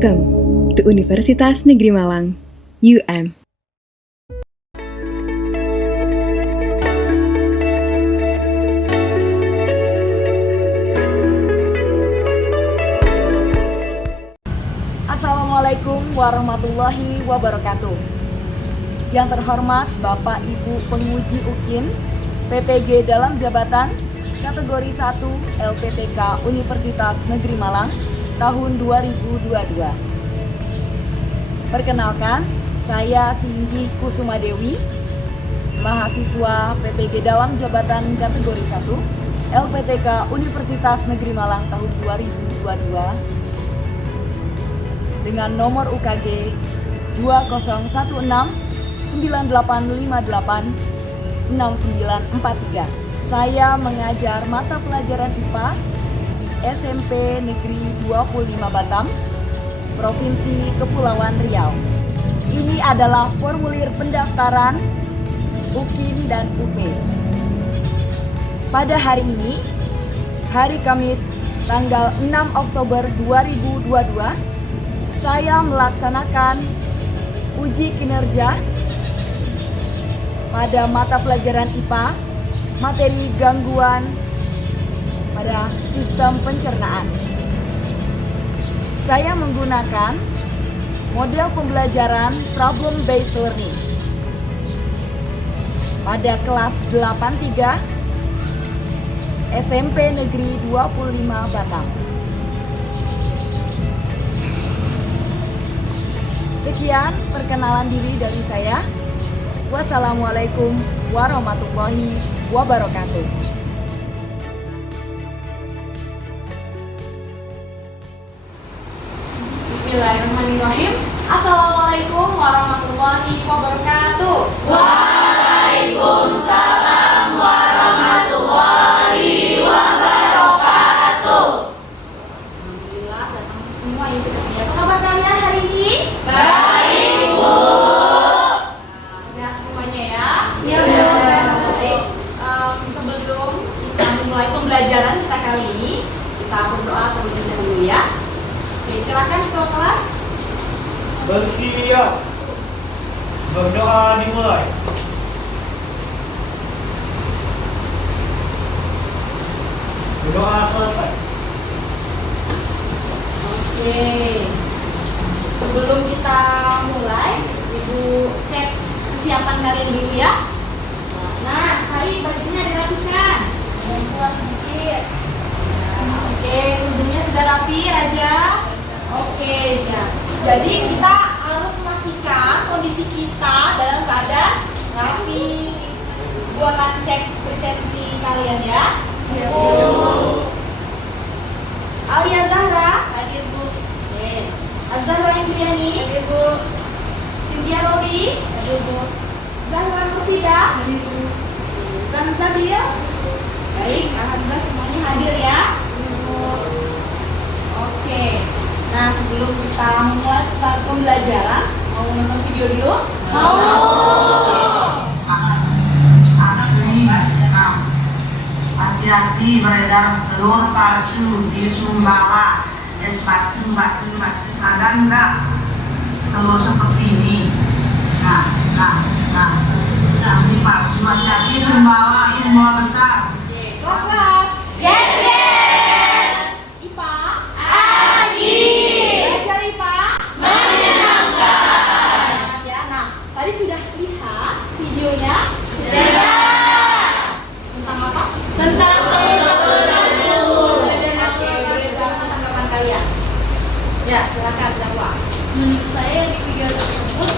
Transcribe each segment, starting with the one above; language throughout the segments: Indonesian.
Welcome to Universitas Negeri Malang, UM. Assalamualaikum warahmatullahi wabarakatuh. Yang terhormat Bapak Ibu Penguji UKIN, PPG dalam jabatan kategori 1 LPTK Universitas Negeri Malang tahun 2022. Perkenalkan, saya Singgih Kusuma Dewi, mahasiswa PPG dalam jabatan kategori 1 LPTK Universitas Negeri Malang tahun 2022 dengan nomor UKG 201698586943. Saya mengajar mata pelajaran IPA SMP Negeri 25 Batam, Provinsi Kepulauan Riau. Ini adalah formulir pendaftaran UKIN dan UP. Pada hari ini, hari Kamis tanggal 6 Oktober 2022, saya melaksanakan uji kinerja pada mata pelajaran IPA, materi gangguan pada sistem pencernaan. Saya menggunakan model pembelajaran problem based learning pada kelas 83 SMP Negeri 25 Batam. Sekian perkenalan diri dari saya. Wassalamualaikum warahmatullahi wabarakatuh. Bismillahirrahmanirrahim. Assalamualaikum warahmatullahi wabarakatuh. Waalaikumsalam warahmatullahi wabarakatuh. Alhamdulillah datang semua yang sepertinya. Apa kabar kalian hari ini? Baik, Bu. Sehat semuanya ya? Iya, Bu. Baik. Sebelum kita memulai pembelajaran kita kali ini, kita berdoa terlebih dahulu ya. Oke, silakan ketua kelas. Bersiap. Berdoa dimulai. Berdoa selesai. Oke. Sebelum kita mulai, Ibu cek kesiapan kalian dulu ya. Nah, hari bajunya dirapikan. Jangan keluar sedikit. Oke, ujungnya sudah rapi aja. Oke, ya. Jadi kita harus memastikan kondisi kita dalam keadaan rapi. Ibu akan cek presensi kalian ya. Bu. Alia Zahra. Hadir, Bu. Oke. Azahra Indriani. Hadir, Bu. Cynthia Roli. Hadir, Bu. Zahra Nurfida. Hadir, Bu. Zanza Dia. Baik, alhamdulillah semuanya hadir ya. Oke. Nah, sebelum kita mulai pembelajaran, mau nonton video dulu? Asli, hati-hati beredar telur palsu di Sumbawa. Es batu, ada enggak telur seperti ini? Nah, ini palsu. Hati-hati Sumbawa, ini buah besar. Kelas. Yes, yes. IPA. Asik. Belajar IPA. Menyenangkan. Ya, nah, tadi sudah lihat videonya Sudah. tentang apa? Tentang telur palsu. Oke, boleh bilang tanggapan kalian. Ya, silakan Zahwa. Menurut saya di video tersebut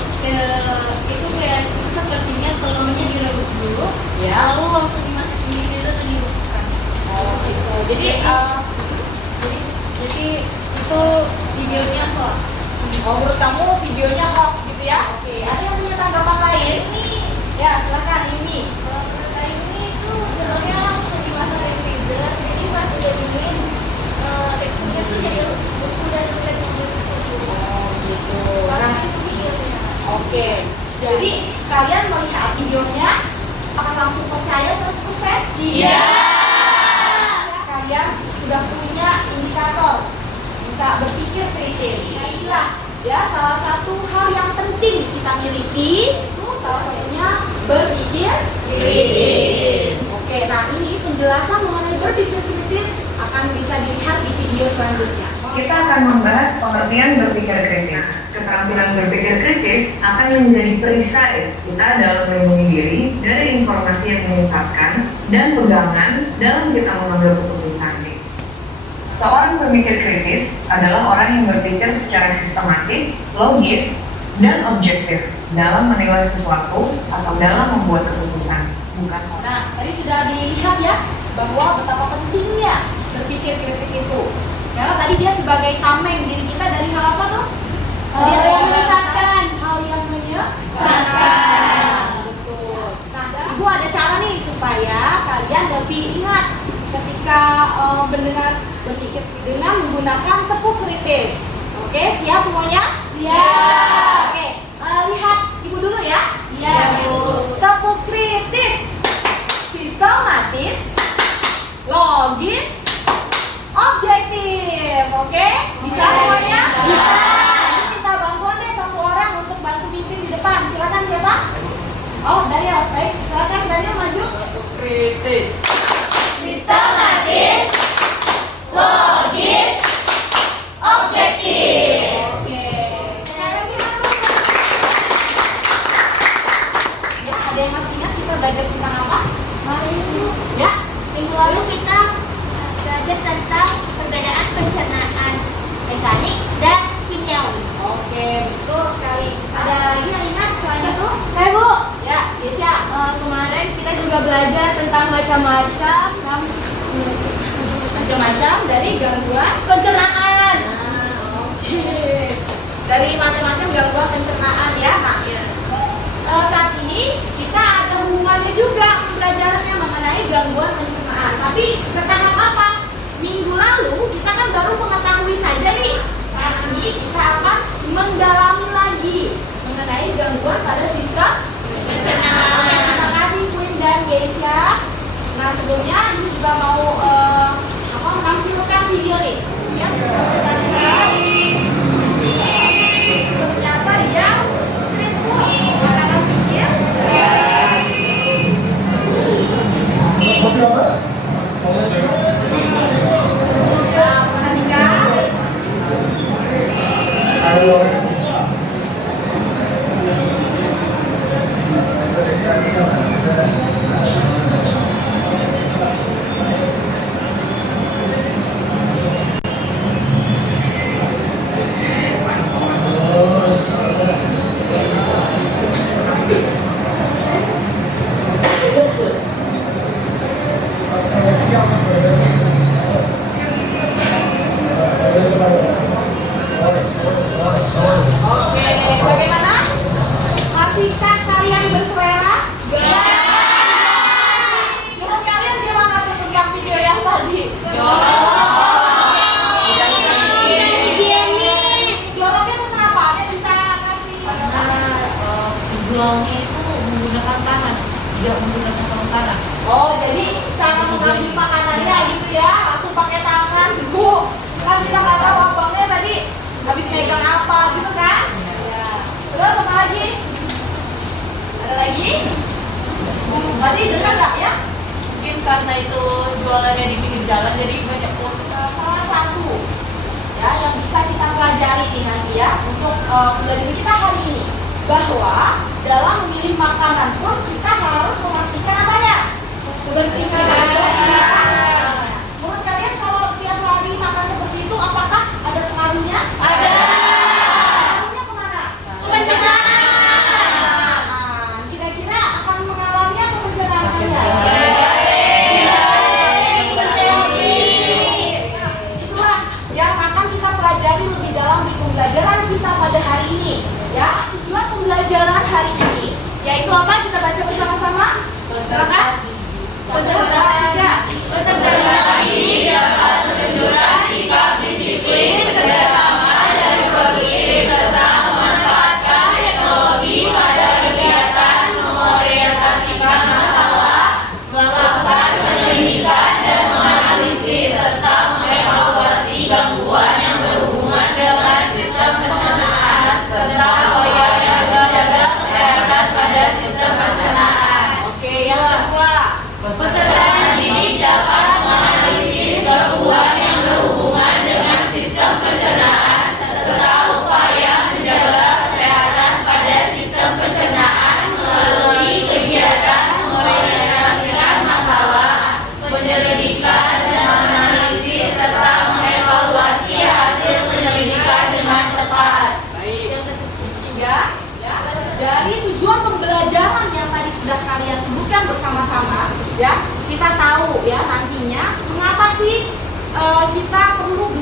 itu kayak sepertinya telurnya direbus dulu, Ya. lalu langsung dimasukin di freezer dan dibekukan. Oh, gitu. Jadi, Jadi itu videonya hoax. menurut kamu videonya hoax gitu ya? Oke, ada yang punya tanggapan lain? Ya, silakan ini. Kalau menurut saya ini itu telurnya langsung dimasak di freezer, jadi pas udah dingin teksturnya tuh jadi beku dan lembut seperti itu. Oh, gitu. Nah, Nah, itu videonya. oke. Jadi, kalian melihat videonya, akan langsung percaya 100%? Iya. Kalian sudah punya indikator, bisa berpikir berpikir kritis. Nah inilah ya salah satu hal yang penting kita miliki, itu salah satunya berpikir kritis. Oke, nah ini penjelasan mengenai berpikir kritis akan bisa dilihat di video selanjutnya. Kita akan membahas pengertian berpikir kritis. Keterampilan berpikir kritis akan menjadi perisai kita dalam melindungi diri dari informasi yang menyesatkan dan pegangan dalam kita mengambil keputusan. Seorang pemikir kritis adalah orang yang berpikir secara sistematis, logis, dan objektif dalam menilai sesuatu atau dalam membuat keputusan. Bukan. Nah, tadi sudah dilihat ya bahwa betapa pentingnya berpikir kritis itu. Karena tadi dia sebagai tameng diri kita dari hal apa tuh? Hal yang menyesatkan. Hal yang menyesatkan. Betul. Nah, Ibu ada cara nih supaya kalian lebih ingat ketika mendengar berpikir dengan menggunakan tepuk kritis. Oke, siap semuanya? Siap. Oke, lihat Ibu dulu ya. Iya, Bu. Tepuk kritis, sistematis, logis, objektif. Oke, bisa semuanya? Bisa. Ini minta bantuan deh satu orang untuk bantu mimpin di depan. Silakan siapa? Oh, Daniel. Baik, silakan Daniel maju. Kritis. Sistematis, logis, objektif. Oke. Sekarang gimana? Ya, ada yang masih ingat kita belajar tentang apa? Mari Bu. Ya. Minggu lalu kita belajar tentang perbedaan pencernaan mekanik dan kimiawi. Oke, betul sekali. Ada lagi yang ingat selain itu? Hai Bu. Ya, Gesya. Kemarin kita juga belajar tentang macam-macam Macam-macam dari gangguan. pencernaan. Nah, oke. Dari macam-macam gangguan pencernaan ya. Nah, saat ini kita ada hubungannya juga pembelajarannya mengenai gangguan pencernaan. Tapi bertahap apa? Minggu lalu kita kan baru mengetahui saja nih. Saat ini kita akan mendalami lagi mengenai gangguan pada sistem pencernaan. Oke, terima kasih Queen dan Geisha. Nah sebelumnya ini juga mau menampilkan video nih. Siap? Kita lihat. Ternyata dia street makanan pikir. Nah, perhatikan. Oke, bagaimana? Masihkah kalian berselera? Ya. Menurut kalian gimana tuh tentang video yang tadi? Joroknya tuh kenapa? Ada bisa kasih? Jualnya itu menggunakan tangan, tidak menggunakan sarung tangan. Oh, jadi cara mengambil makanannya gitu ya, langsung pakai tangan, Bu. Kan kita nggak tahu abangnya tadi habis megang apa gitu kan? Ya. Terus apa lagi? Ada lagi? Tadi dengar nggak ya? Mungkin karena itu jualannya di pinggir jalan jadi banyak pengunjung. Salah satu ya yang bisa kita pelajari nih nanti ya untuk pembelajaran kita hari ini, bahwa dalam memilih makanan pun kita harus memastikan apanya? Kebersihan. Menurut kalian kalau setiap hari makan seperti itu apakah ada pengaruhnya? Ada. Pengaruhnya kemana? Pencernaan. Nah, kira-kira akan mengalami apa pencernaannya? Itulah yang akan kita pelajari lebih dalam di pembelajaran kita pada hari ini. Ya, tujuan pembelajaran hari ini yaitu apa? Kita baca bersama-sama. Silakan. Peserta tiga. Peserta ini dapat menunjukkan sikap disiplin, kerjasama, dan produktif serta memanfaatkan teknologi pada kegiatan, mengorientasikan masalah, melakukan penyelidikan dan menganalisis serta mengevaluasi gangguan yang berhubungan dengan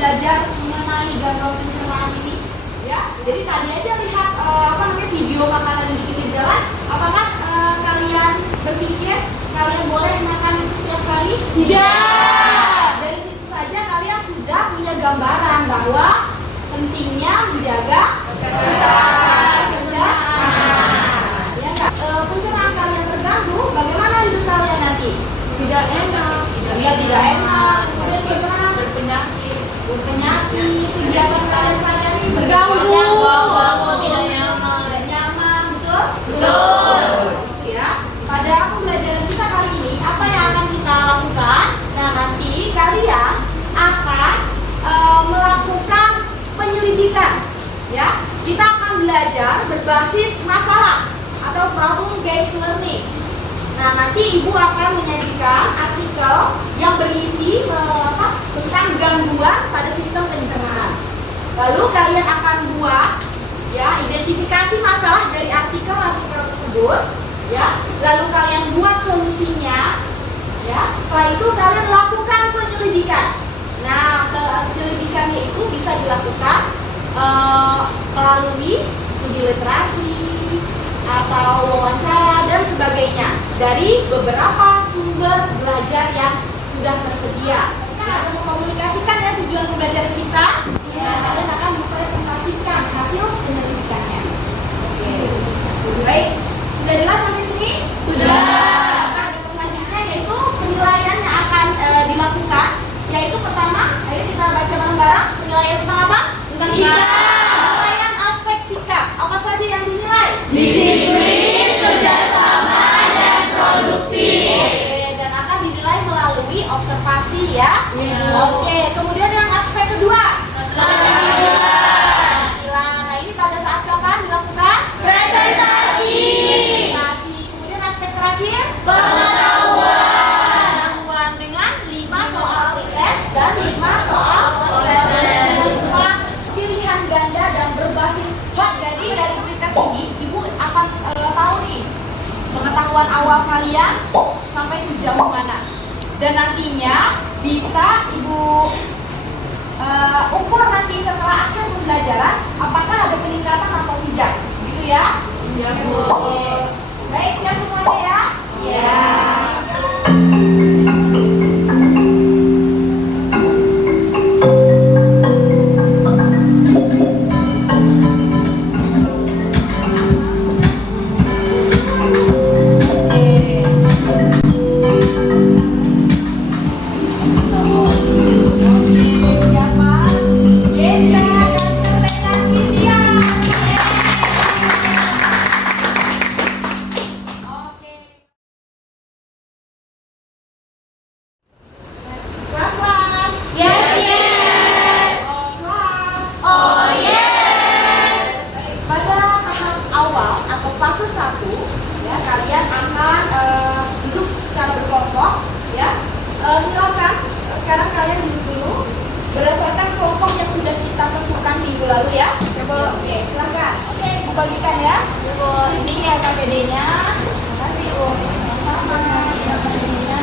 belajar mengenai gangguan pencernaan ini? Ya, jadi tadi aja lihat video makanan di pinggir jalan. Apakah kalian berpikir kalian boleh makan itu setiap hari? Tidak. Dari situ saja kalian sudah punya gambaran bahwa pentingnya menjaga pencernaan. Ya enggak? Pencernaan kalian terganggu, bagaimana hidup kalian nanti? Tidak enak. Ya tidak enak. Kemudian bagaimana? Berpenyakit. Berpenyakit, kegiatan kalian sehari-hari Terganggu. tidak nyaman, betul? Ya. Pada pembelajaran kita kali ini, apa yang akan kita lakukan? Nah, nanti kalian akan melakukan penyelidikan. Ya, kita akan belajar berbasis masalah atau problem based learning. Nah, nanti ibu akan menyajikan artikel yang berisi tentang gangguan pada sistem pencernaan. Lalu kalian akan buat ya identifikasi masalah dari artikel-artikel tersebut, ya. Lalu kalian buat solusinya, ya. Setelah itu kalian lakukan penyelidikan. Nah, penyelidikannya itu bisa dilakukan melalui studi literasi atau wawancara dan sebagainya dari beberapa sumber belajar yang sudah tersedia. Kita akan mengkomunikasikan ya tujuan pembelajaran kita. Nah, kalian akan mempresentasikan hasil penyelidikannya. Oke. Baik, sudah jelas sampai sini? Sudah. Maka ada selanjutnya yaitu penilaian yang akan dilakukan. Yaitu pertama, ayo kita baca bareng-bareng. Penilaian tentang apa? Tentang sikap. Penilaian aspek sikap. Apa saja yang dinilai? Disiplin, kerjasama, dan produktif. Oke, dan akan dinilai melalui observasi ya. Iya. Oke, kemudian yang aspek kedua. Keterampilan. Nah, ini pada saat kapan dilakukan? Presentasi. Presentasi. Kemudian aspek terakhir. Pengetahuan. Pengetahuan dengan 5 soal tes dan 5 soal tes pilihan ganda dan berbasis hot. Jadi dari pretest ini ibu akan tahu nih pengetahuan awal kalian sampai sejauh mana, dan nantinya bisa ibu ukur nanti setelah akhir pembelajaran apakah ada peningkatan atau tidak, gitu ya. Ya, Bu. Oke. Baik, siap semuanya ya. Ya. Siapa? Yesha dan Serena Cynthia. Oke. Kelas. Yes. Kelas. Oh, yes. Baik, pada tahap awal atau fase 1 ya, kalian akan duduk secara berkelompok ya. Silakan sekarang kalian duduk dulu berdasarkan kelompok yang sudah kita tentukan minggu lalu ya. Coba. Oke, silakan. Oke, ibu bagikan ya. Ini LKPD-nya. Nanti sama LKPD-nya.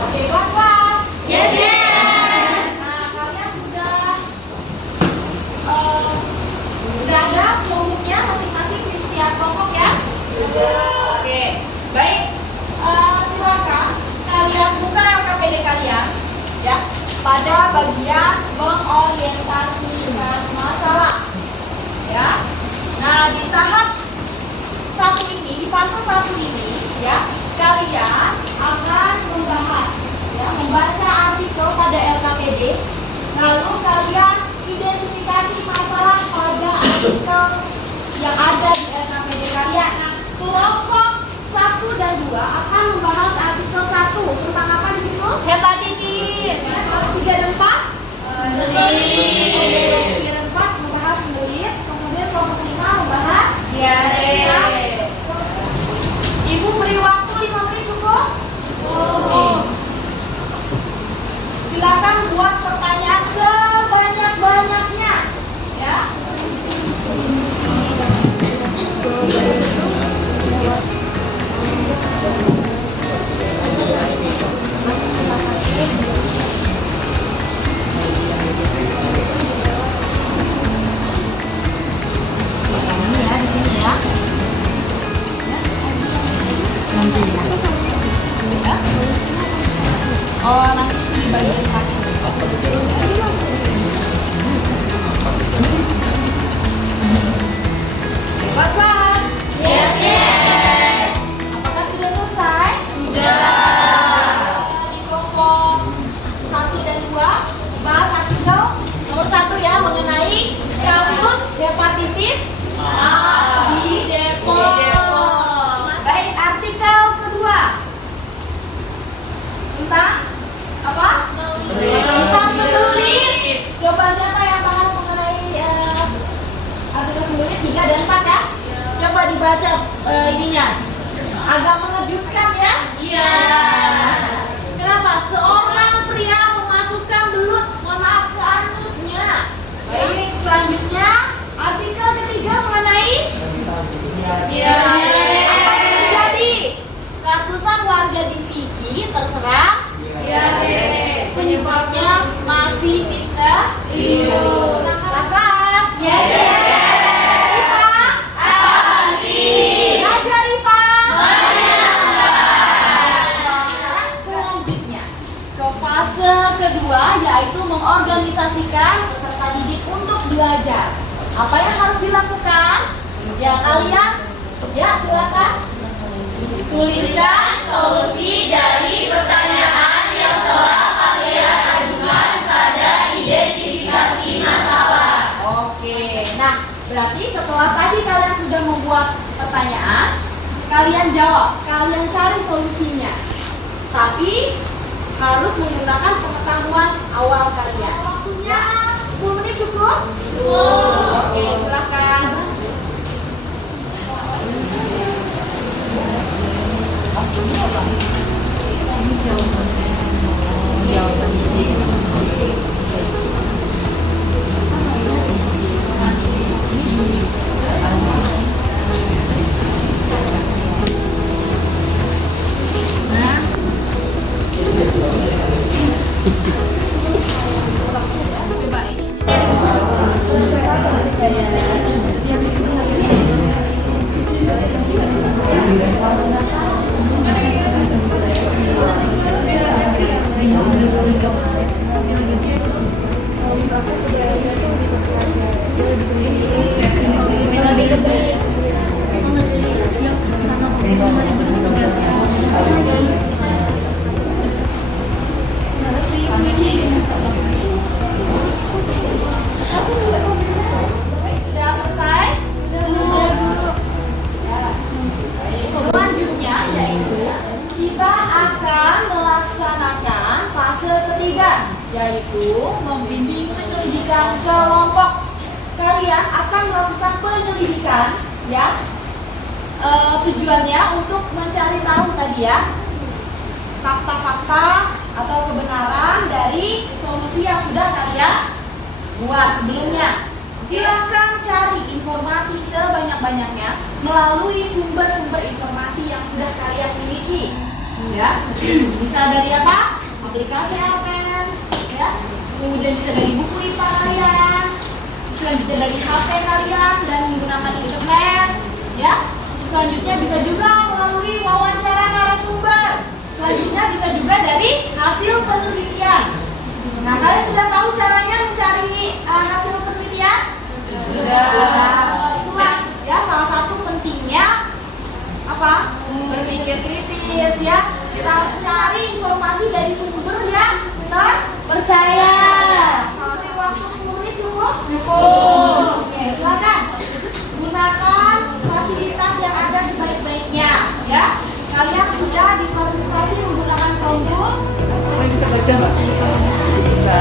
Oke, kelas. Yes. Nah, kalian sudah ada kelompoknya masing-masing di setiap kelompok ya? Oke, baik. Silakan kalian buka LKPD kalian ya pada bagian mengorientasikan masalah ya. Nah, di tahap 1 ini, di fase 1 ini ya, kalian akan membahas ya, membaca artikel pada LKPD, lalu kalian identifikasi masalah pada artikel yang ada di LKPD kalian. Nah, kelompok 1 dan 2 akan membahas artikel 1 tentang apa di situ? Hepatitis. Kalau 3 dan 4? Sembelit. 3 dan 4 membahas sembelit. Kemudian kelompok 5 membahas Diare. Ibu beri waktu 5 menit cukup? Silakan buat pertanyaan sebanyak-banyaknya ya. bagian kaki. Kelas-kelas. Yes, yes. Apakah sudah selesai? Sudah. Di kelompok 1 dan 2 bahas artikel nomor 1 ya, mengenai kasus hepatitis A di Depok. Baik, artikel kedua tentang apa? Tentang sembelit. Coba siapa yang bahas mengenai artikel sembelit 3 dan 4 ya? Coba dibaca ininya. Agak mengejutkan ya? Iya. Kenapa? Seorang pria memasukkan belut, mohon maaf, ke anusnya. Baik, selanjutnya artikel ketiga mengenai Iya. apa yang terjadi. Ratusan warga di Sigi terserang Diare. penyebabnya masih misteri. Kelas-kelas. Yes, yes. Ripa, Asik. belajar Ripa. Menyenangkan. Selanjutnya ke fase kedua, yaitu mengorganisasikan peserta didik untuk belajar. Apa yang harus dilakukan? Ya kalian, ya silakan Tuliskan solusi dari pertanyaan yang telah kalian ajukan pada identifikasi masalah. Oke, nah berarti setelah tadi kalian sudah membuat pertanyaan, kalian jawab, kalian cari solusinya. Tapi harus menggunakan pengetahuan awal kalian. Waktunya 10 menit cukup? Oke, silakan. Sudah selesai? Selanjutnya yaitu kita akan melaksanakan fase ketiga, yaitu membimbing penyelidikan kelompok. Kalian akan melakukan penyelidikan ya. Tujuannya untuk mencari tahu tadi ya, fakta-fakta atau kebenaran dari solusi yang sudah kalian buat sebelumnya. Silakan cari informasi sebanyak-banyaknya melalui sumber-sumber informasi yang sudah kalian miliki. Ya, bisa dari apa? Aplikasi Alpen, ya. Kemudian bisa dari buku IPA kalian, selanjutnya dari HP kalian dan menggunakan internet, ya. Selanjutnya bisa juga melalui wawancara narasumber. Selanjutnya bisa juga dari hasil penelitian. Nah, kalian sudah tahu caranya mencari hasil penelitian? Sudah. Itulah ya salah satu pentingnya apa? Berpikir kritis ya. Kita harus cari informasi dari sumber yang terpercaya. Sampai waktu 10 menit cukup? Cukup. Oke, silakan. Gunakan fasilitas yang ada sebaik-baiknya ya. Kalian sudah difasilitasi menggunakan Chromebook. Bisa baca nggak? Bisa.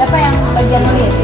Siapa yang bagian nulis?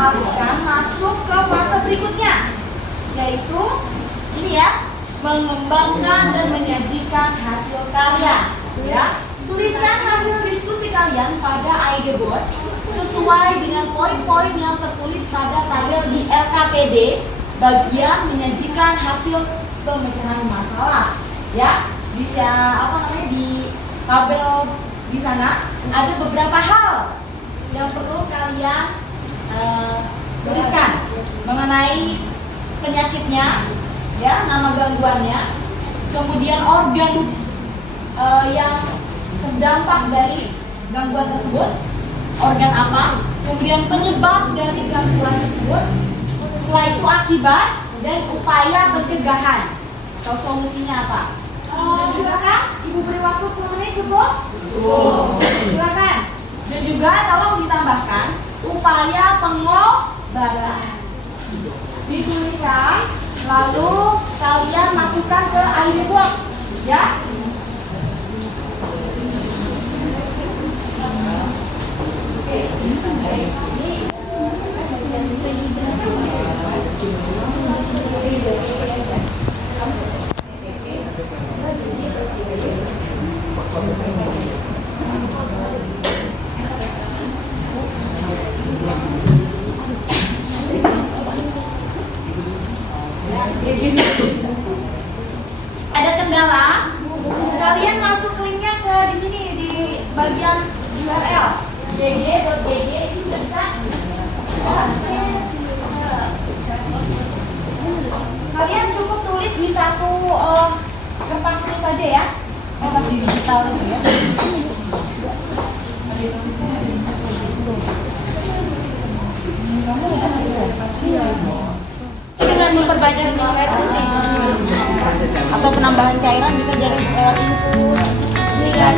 akan masuk ke fase berikutnya, yaitu ini ya, mengembangkan dan menyajikan hasil karya. Ya, tuliskan hasil diskusi kalian pada ID board sesuai dengan poin-poin yang tertulis pada tabel di LKPD bagian menyajikan hasil pemecahan masalah. Ya, bisa di tabel di sana ada beberapa hal yang perlu kalian tuliskan mengenai penyakitnya, ya, nama gangguannya, kemudian organ yang terdampak dari gangguan tersebut, organ apa, kemudian penyebab dari gangguan tersebut, setelah itu akibat dan upaya pencegahan atau solusinya apa. Silakan Ibu beri waktu 10 menit cukup? Silakan. Dan juga tolong ditambahkan upaya pengobatan. Dituliskan, lalu kalian masukkan ke ID box, ya. Ada kendala? Kalian masuk linknya ke di sini di bagian URL gg.gg itu sudah bisa. Kalian cukup tulis di satu kertas itu saja ya. Kertas digital itu ya. Dengan memperbanyak minum air putih atau penambahan cairan bisa jadi lewat infus. Ini kan.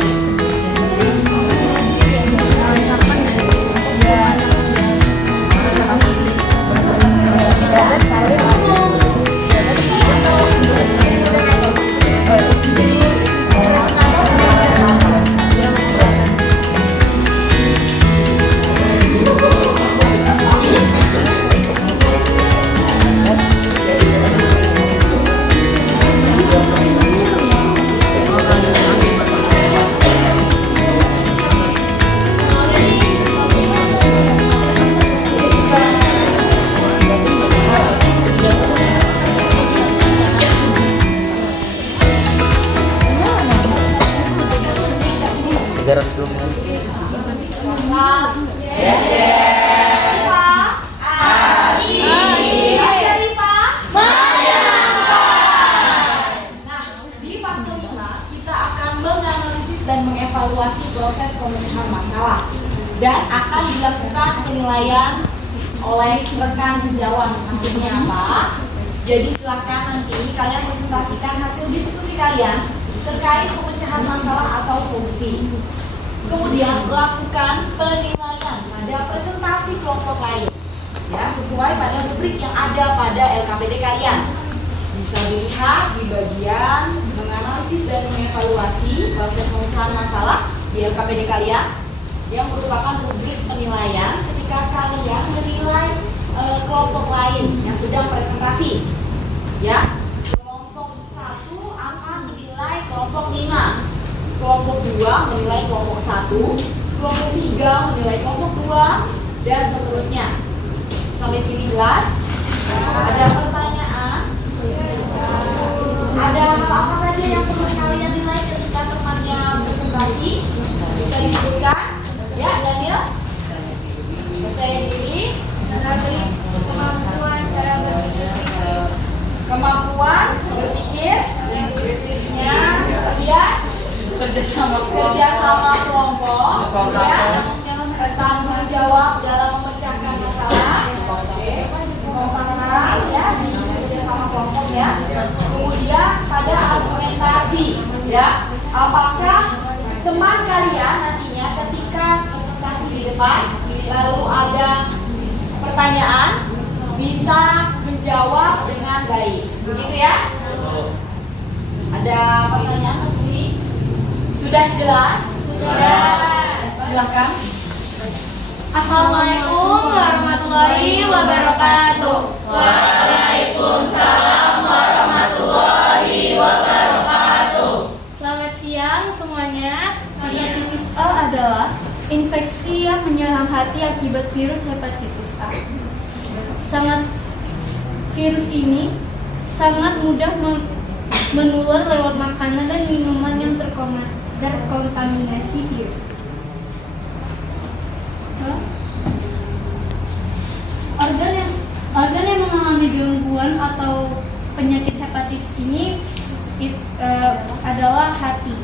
Dan mengevaluasi proses pemecahan masalah dan akan dilakukan penilaian oleh rekan sejawat. Maksudnya apa? Jadi silakan nanti kalian presentasikan hasil diskusi kalian terkait pemecahan masalah atau solusi. Kemudian lakukan penilaian pada presentasi kelompok lain, ya, sesuai pada rubrik yang ada pada LKPD kalian. Bisa dilihat di bagian menganalisis dan mengevaluasi proses pemecahan masalah di LKPD kalian yang merupakan rubrik penilaian ketika kalian menilai kelompok lain yang sedang presentasi. Ya, kelompok 1 akan menilai kelompok 5, kelompok 2 menilai kelompok 1, kelompok 3 menilai kelompok 2, dan seterusnya. Sampai sini jelas? Ada pertanyaan? Ada hal apa saja yang perlu kalian nilai ketika temannya presentasi? Bisa disebutkan? Ya, Daniel? Percaya diri? Kemampuan berpikir, kritisnya, kemudian kerjasama kelompok, ya, tanggung jawab dalam memecahkan masalah, kekompakan, ya, di kerjasama kelompok, ya. Kemudian pada argumentasi, ya, apakah teman kalian nantinya ketika presentasi di depan lalu ada pertanyaan bisa menjawab dengan baik, begitu ya? Ada pertanyaan di sini? Sudah jelas? Sudah. Silakan. Assalamualaikum warahmatullahi wabarakatuh. Waalaikumsalam warahmatullahi wabarakatuh. Selamat siang semuanya. Hepatitis A adalah infeksi yang menyerang hati akibat virus hepatitis A. Virus ini sangat mudah menular lewat makanan dan minuman yang terkontaminasi virus. Organ yang mengalami gangguan atau penyakit hepatitis ini adalah hati.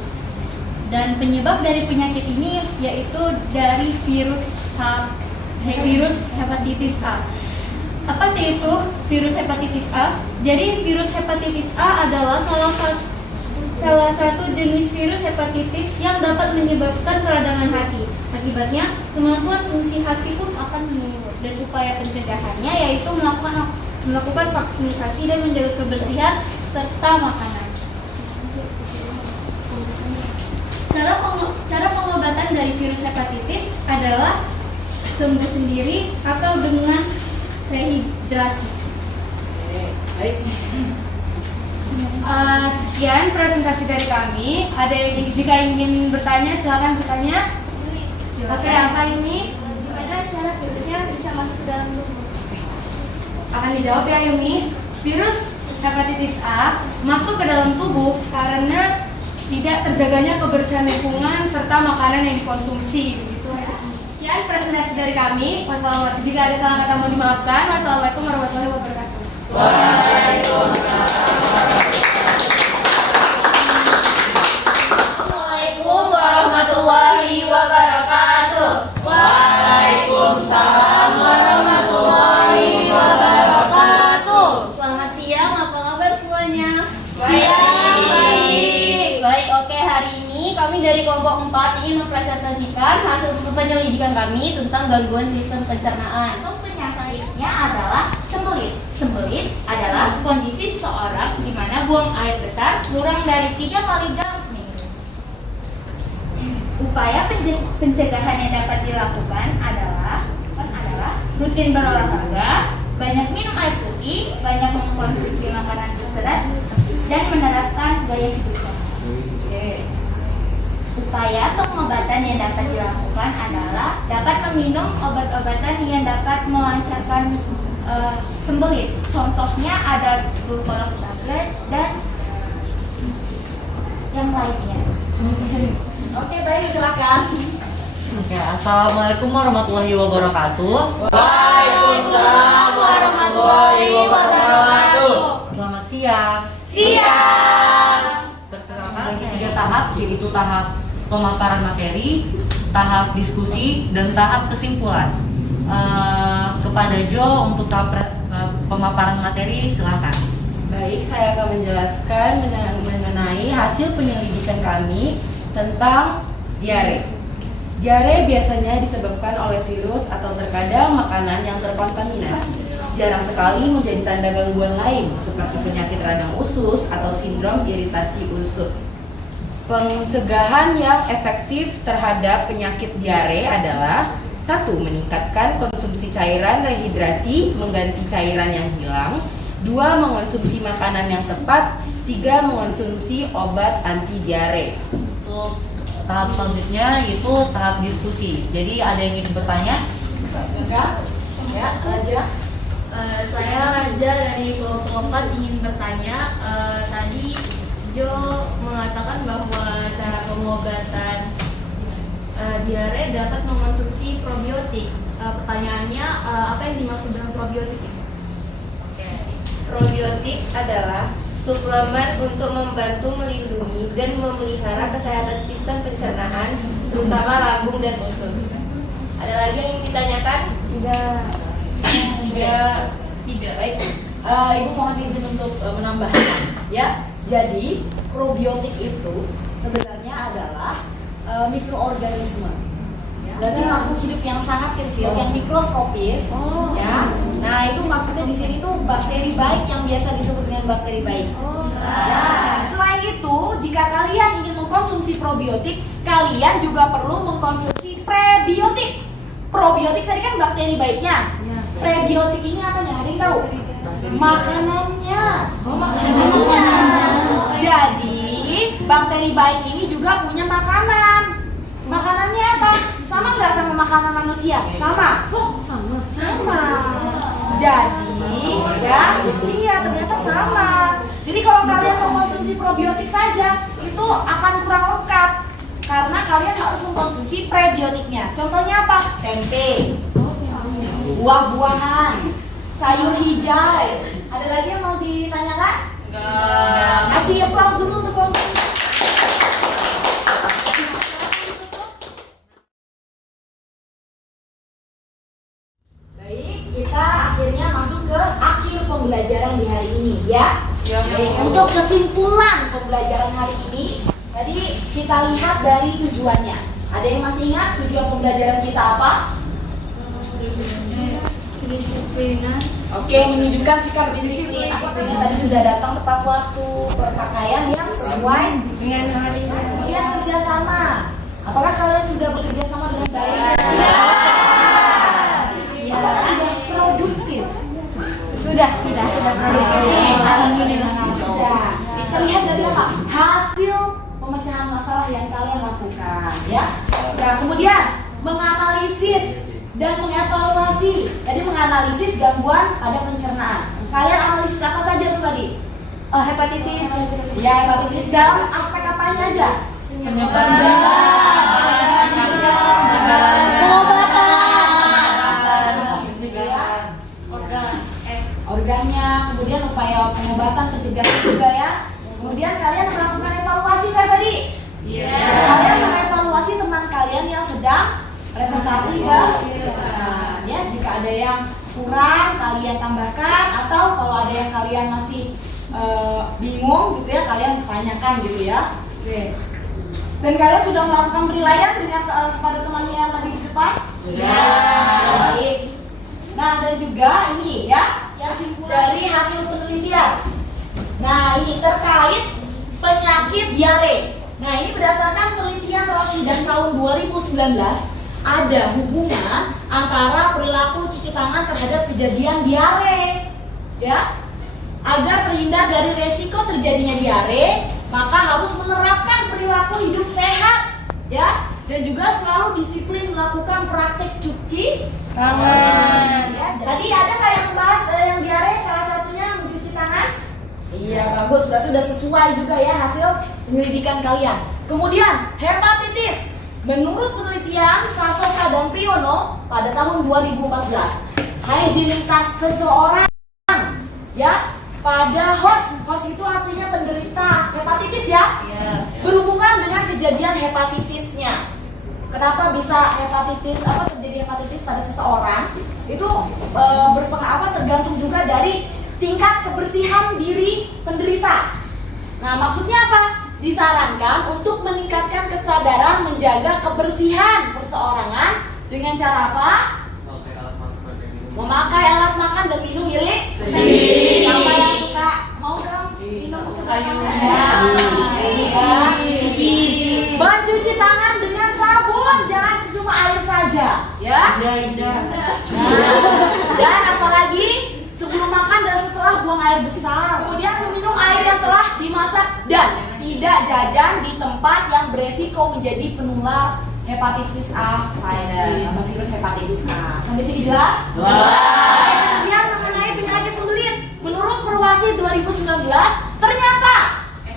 Dan penyebab dari penyakit ini yaitu dari virus hepatitis A. Apa sih itu virus hepatitis A? Jadi virus hepatitis A adalah salah satu jenis virus hepatitis yang dapat menyebabkan peradangan hati. Akibatnya, kemampuan fungsi hati pun akan menurun. Dan upaya pencegahannya yaitu melakukan vaksinasi dan menjaga kebersihan serta makanan. Cara pengobatan dari virus hepatitis adalah sembuh sendiri atau dengan rehidrasi. Sekian presentasi dari kami. Jika ingin bertanya, silakan bertanya. Oke, apa ini? Gimana cara virusnya bisa masuk ke dalam tubuh? Akan dijawab ya Yumi. Virus hepatitis A masuk ke dalam tubuh karena tidak terjaganya kebersihan lingkungan serta makanan yang dikonsumsi. Begitu ya. Sekian presentasi dari kami. Wassalamualaikum. Jika ada salah kata mohon dimaafkan. Wassalamualaikum warahmatullahi wabarakatuh. Assalamualaikum warahmatullahi wabarakatuh. Waalaikumsalam warahmatullahi wabarakatuh. Selamat siang, apa kabar semuanya? Baik, oke, hari ini kami dari kelompok 4 ingin mempresentasikan hasil penyelidikan kami tentang gangguan sistem pencernaan. Penyakitnya adalah sembelit. Sembelit adalah kondisi seseorang di mana buang air besar kurang dari 3 kali dalam seminggu. Upaya pencegahan yang dapat dilakukan adalah rutin berolahraga, banyak minum air putih, banyak mengkonsumsi makanan berserat, dan menerapkan gaya hidup sehat. Upaya pengobatan yang dapat dilakukan adalah dapat meminum obat-obatan yang dapat melancarkan sembelit. Contohnya ada glukolog tablet dan yang lainnya. Oke, baik, silakan. Oke, assalamualaikum warahmatullahi wabarakatuh. Waalaikumsalam warahmatullahi wabarakatuh. Selamat siang. Siang. Perkenalkan ada 3 tahap, yaitu tahap pemaparan materi, tahap diskusi, dan tahap kesimpulan. Kepada Jo untuk tahap pemaparan materi, silakan. Baik, saya akan menjelaskan mengenai hasil penyelidikan kami tentang diare. Diare biasanya disebabkan oleh virus atau terkadang makanan yang terkontaminasi. Jarang sekali menjadi tanda gangguan lain seperti penyakit radang usus atau sindrom iritasi usus. Pencegahan yang efektif terhadap penyakit diare adalah 1. Meningkatkan konsumsi cairan rehidrasi, mengganti cairan yang hilang. 2. Mengonsumsi makanan yang tepat. 3. Mengonsumsi obat anti diare. Untuk tahap selanjutnya yaitu tahap diskusi. Jadi ada yang ingin bertanya? Enggak? Ya, Raja. Saya Raja dari kelompok 4 ingin bertanya. Tadi Jo mengatakan bahwa cara pengobatan diare dapat mengonsumsi probiotik. Pertanyaannya, apa yang dimaksud dengan probiotik? Probiotik adalah suplemen untuk membantu melindungi dan memelihara kesehatan sistem pencernaan, terutama lambung dan usus. Ada lagi yang ingin ditanyakan? Tidak. Baik. Ibu mohon izin untuk menambahkan. Ya, jadi probiotik itu sebenarnya adalah mikroorganisme. Berarti makhluk hidup yang sangat kecil, yang mikroskopis, ya. Nah, itu maksudnya di sini tuh bakteri baik yang biasa disebut dengan bakteri baik. Nah, selain itu, jika kalian ingin mengkonsumsi probiotik, kalian juga perlu mengkonsumsi prebiotik. Probiotik tadi kan bakteri baiknya. Prebiotik ini apa nih? Ada yang tahu? Makanannya. Jadi bakteri baik ini juga punya makanan. Makanannya apa? Sama nggak sama makanan manusia? Sama. Sama. Jadi ya, iya ternyata sama. Jadi kalau kalian mengkonsumsi probiotik saja itu akan kurang lengkap karena kalian harus mengkonsumsi prebiotiknya. Contohnya apa? Tempe, buah-buahan, sayur hijau. Ada lagi yang mau ditanyakan? Enggak. Kasih aplaus dulu untuk kelompok ini. Baik, kita akhirnya masuk ke akhir pembelajaran di hari ini ya. Baik, untuk kesimpulan pembelajaran hari ini, tadi kita lihat dari tujuannya. Ada yang masih ingat tujuan pembelajaran kita apa? Kedisiplinan. Oke, menunjukkan sikap disiplin. Akhirnya tadi sudah datang tepat waktu, berpakaian yang sesuai dengan hari ini. Kemudian kerjasama. Apakah kalian sudah bekerja sama dengan baik? Apakah sudah produktif? Sudah. Alhamdulillah sudah. Kita lihat dari apa? Hasil pemecahan masalah yang kalian lakukan, ya. Nah, kemudian menganalisis dan mengevaluasi. Tadi menganalisis gangguan pada pencernaan. Kalian analisis apa saja tuh tadi? Hepatitis. Ya, hepatitis dalam aspek apanya aja? Organnya, kemudian upaya pengobatan, pencegahan juga ya. Kemudian kalian melakukan evaluasi nggak tadi? Iya. Kalian mengevaluasi teman kalian yang sedang presentasi ya. Nah, ya jika ada yang kurang kalian tambahkan atau kalau ada yang kalian masih bingung gitu ya kalian tanyakan gitu ya. Oke. Dan kalian sudah melakukan penilaian dengan kepada temannya yang tadi di depan? Sudah. Baik. Nah, dan juga ini ya yang dari hasil penelitian. Nah, ini terkait penyakit diare. Nah, ini berdasarkan penelitian Roshidan tahun 2019 ada hubungan antara perilaku cuci tangan terhadap kejadian diare. Ya. Agar terhindar dari resiko terjadinya diare, maka harus menerapkan perilaku hidup sehat, ya, dan juga selalu disiplin melakukan praktek cuci tangan. Ya, tadi ada nggak yang membahas yang diare? Salah satunya mencuci tangan. Iya, bagus. Berarti udah sesuai juga ya hasil penyelidikan kalian. Kemudian hepatitis. Menurut penelitian Sasoka dan Priyono pada tahun 2014, higienitas seseorang, ya, pada host itu artinya penderita hepatitis ya, berhubungan dengan kejadian hepatitisnya. Kenapa bisa terjadi hepatitis pada seseorang? Itu tergantung juga dari tingkat kebersihan diri penderita. Nah, maksudnya apa? Disarankan untuk meningkatkan kesadaran menjaga kebersihan perseorangan dengan cara apa? Memakai alat makan dan minum milik sendiri. Siapa yang suka mau dong minum mencuci tangan dengan sabun, jangan cuma air saja, ya. Dan apalagi sebelum makan dan setelah buang air besar. Kemudian meminum air yang telah dimasak dan tidak jajan di tempat yang beresiko menjadi penular hepatitis A virus atau virus hepatitis A. Sampai sini jelas? Kemudian mengenai penyakit sembelit, menurut Perwasi 2019, ternyata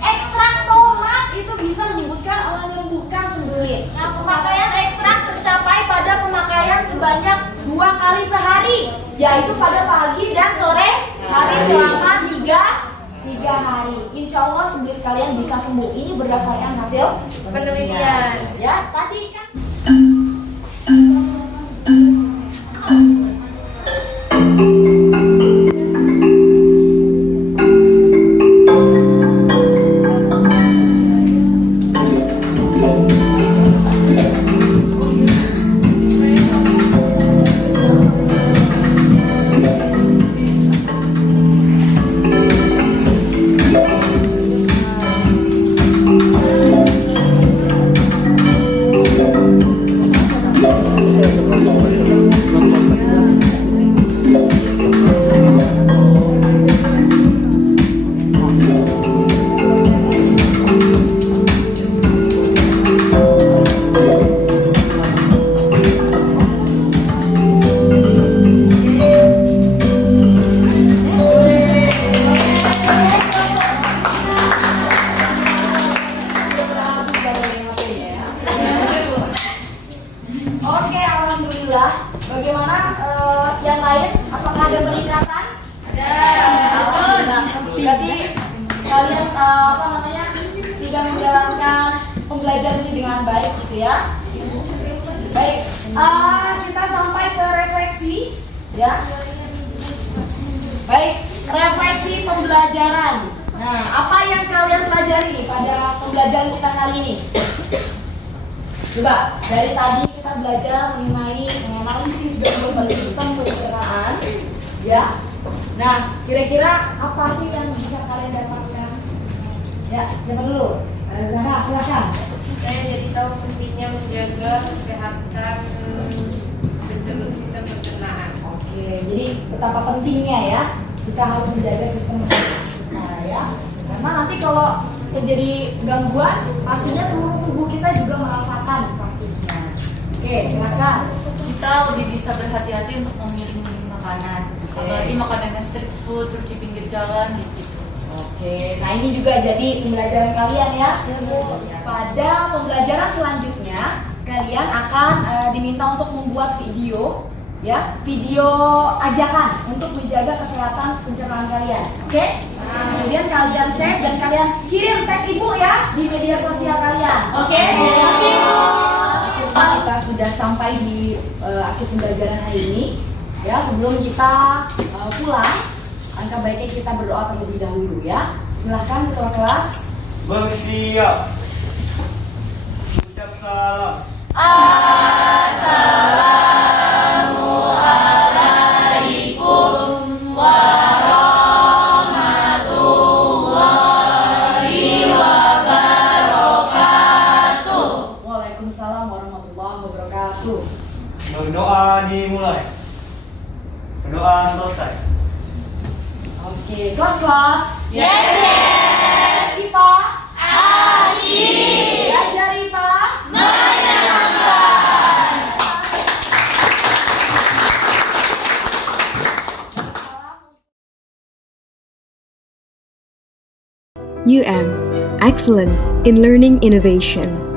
ekstrak tomat itu bisa menyembuhkan sembelit. Nah, pemakaian ekstrak tercapai pada pemakaian sebanyak 2 kali sehari, yaitu pada pagi dan sore hari selama 3 hari. Insya Allah sembelit kalian bisa sembuh. Ini berdasarkan hasil penelitian. Ya, tadi kan. ya. Bagaimana yang lain? Apakah ada peningkatan? Ada. Berarti kalian sudah menjalankan pembelajaran ini dengan baik gitu ya. Baik, kita sampai ke refleksi ya. Baik, refleksi pembelajaran. Nah, apa yang kalian pelajari nih pada pembelajaran kita kali ini? Coba, dari tadi kita belajar mengenai analisis gangguan sistem pencernaan, ya. Nah, kira-kira apa sih yang bisa kalian dapatkan? Ya, siapa dulu? Zahra, silakan. Saya jadi tahu pentingnya menjaga kesehatan sistem pencernaan. Oke, jadi betapa pentingnya ya kita harus menjaga sistem pencernaan ya. Karena nanti kalau terjadi gangguan, pastinya seluruh tubuh kita juga merasakan sakitnya. Oke, silakan. Kita lebih bisa berhati-hati untuk memilih makanan, apalagi makanannya street food terus di pinggir jalan gitu. Oke, nah ini juga jadi pembelajaran kalian ya. Pada pembelajaran selanjutnya, kalian akan diminta untuk membuat video, ya, video ajakan untuk menjaga kesehatan pencernaan kalian. Oke? Kemudian kalian save dan kalian kirim tag ibu ya di media sosial kalian. Oke? Kita sudah sampai di akhir pembelajaran hari ini. Ya, sebelum kita pulang, angka baiknya kita berdoa terlebih dahulu ya. Silahkan ketua kelas. Bersiap. Ucap salam. Waalaikumsalam warahmatullahi wabarakatuh. Berdoa dimulai. Berdoa selesai. Oke, kelas. Yes. IPA. Asyik. Belajar IPA. UM, Excellence in Learning Innovation.